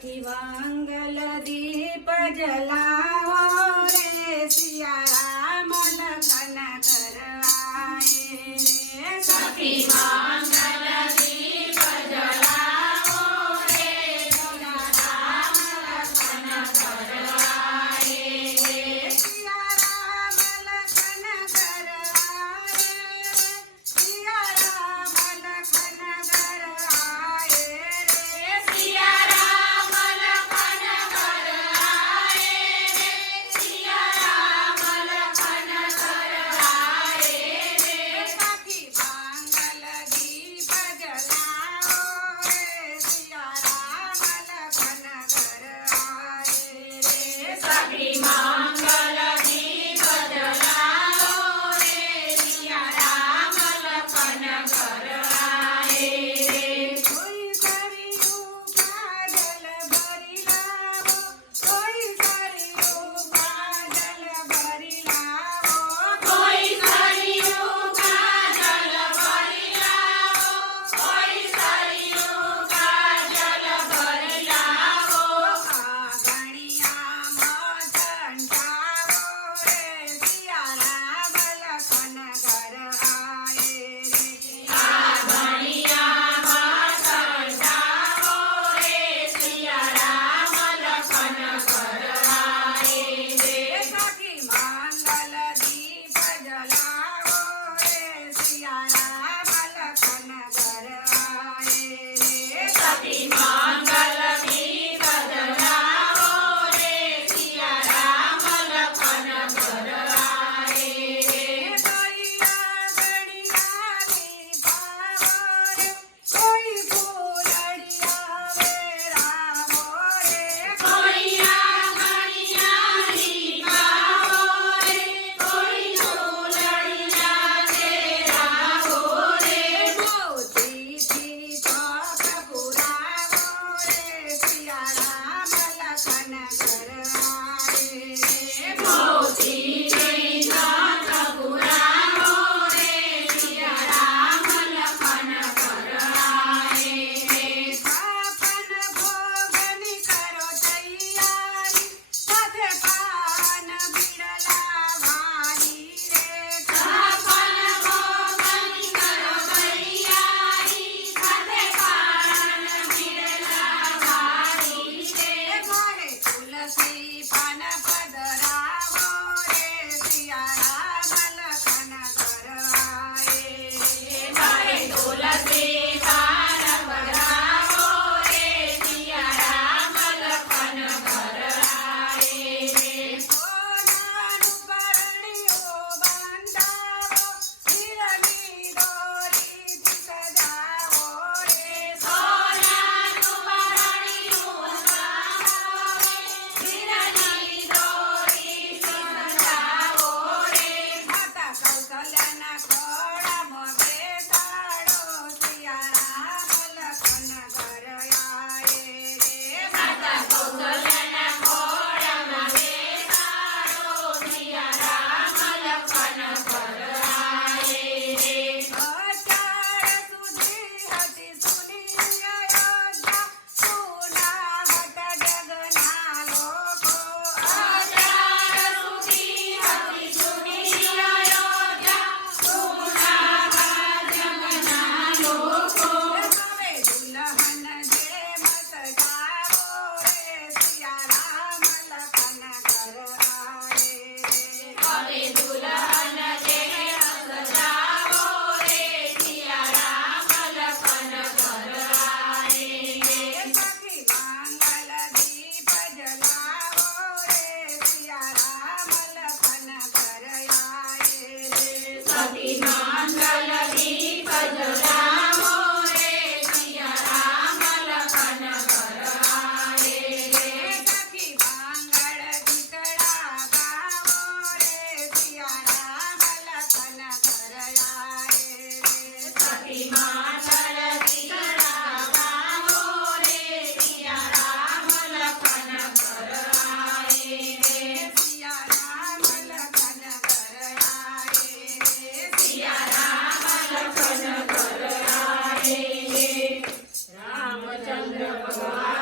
સખી મંગલ દીપ જલાવો રે સિયારામ લખન ઘર આયે રે સખી મંગલ દીપ જલાવો રે સિયારામ લખન ઘર આયે રે સિયારામ લખન ઘર આયે રે સિયારામ લખન ઘર આયે રે સિયારામ લખન ઘર આયે રે સિયારામ લખન ઘર આયે રે સખી મંગલ દીપ જલાવો રે સિયારામ લખન ઘર આયે રે સખી મંગલ દીપ જલાવો રે સિયારામ લખન ઘર આયે રે કોઈ સરિયું કાજલ ભરી લાવો કોઈ સરિયું કાજલ ભરી લાવો કોઈ સરિયું કાજલ ભરી લાવો કોઈ સરિયું કાજલ ભરી લાવો આંગણિયામાં ઝંઝાવો રે સિયારામ લખન ઘર આયે રે આંગણિયામાં ઝંઝાવો રે સિયારામ લખન ઘર આયે રે સખી મંગલ દીપ જલાવો રે સિયારામ લખન ઘર આયે રે સખી મંગલ દીપ જલાવો રે સિયારામ લખન ઘર આયે રે કોઈ આંગણિયાની પાવો રે કોઈ ફૂલડિયા વેરાવો રે કોઈ આંગણિયાની પાવો રે કોઈ ફૂલડિયા વેરાવો રે મોતીથી ચોક પુરાવો રે સિયારામ લખન ઘર આયે રે મોતીથી ચોક પુરાવો રે સિયારામ લખન ઘર આયે રે કાપન ભોગની કરો તૈયારી સાથે પાન બિરલા વારી રે કાપન ભોગની કરો તૈયારી સાથે પાન બિરલા વારી રે મારે તુલસી પાન પધરાવો રે સિયારામ લખન ઘર આયે રે મારે તુલસી પાન પધરાવો રે સિયારામ લખન ઘર આયે રે સોનાનું પરણિયું બંધાવો હીરની દોરીથી સજાવો રે સોનાનું પરણિયું બંધાવો રે હીરની દોરીથી સજાવો રે માતા કૌશલ્યાના ખોળામાં બેસાડો સિયારામ લખન ઘર આયે રે માતા કૌશલ્યાના ખોળામાં બેસાડો સિયારામ લખન ઘર આયે રે અચાળ સુધી હતી સુની અયોધ્યા સુના હતા જગના લોકો અચાળ સુધી હતી સુની અયોધ્યા સુના હતા જગના લોકો હવે દુલ્હન જેમ સજાવો રે સિયારામ લખન ઘર આયે રે હવે દુલ્હન જેમ સજાવો રે સિયારામ લખન ઘર આયે રે સખી મંગલ દીપ જલાવો રે સિયારામ લખન ઘર આયે રે સખી મંગલ દીપ જલાવો રે સિયારામ લખન ઘર આયે રે સખી મંગળ ગીતડા ગાવો રે સિયારામ લખન ઘર આયે રે સખી મંગળ ગીતડા ગાવો રે સિયારામ લખન ઘર આયે રે સિયારામ લખન ઘર આયે રે સિયારામ લખન ઘર આયે રે રામચંદ્ર ભગવાન